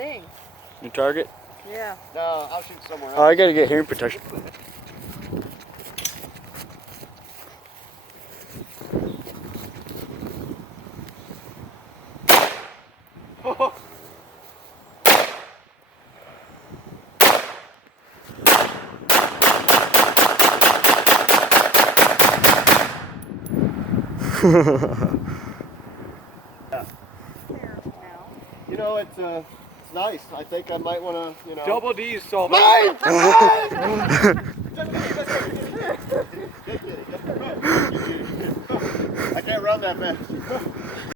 thing. New target? Yeah. No, I'll shoot somewhere else. Oh, I gotta get hearing protection. You know, it's nice. I think I might want to, you know. Double D's, so Mine! I can't run that fast.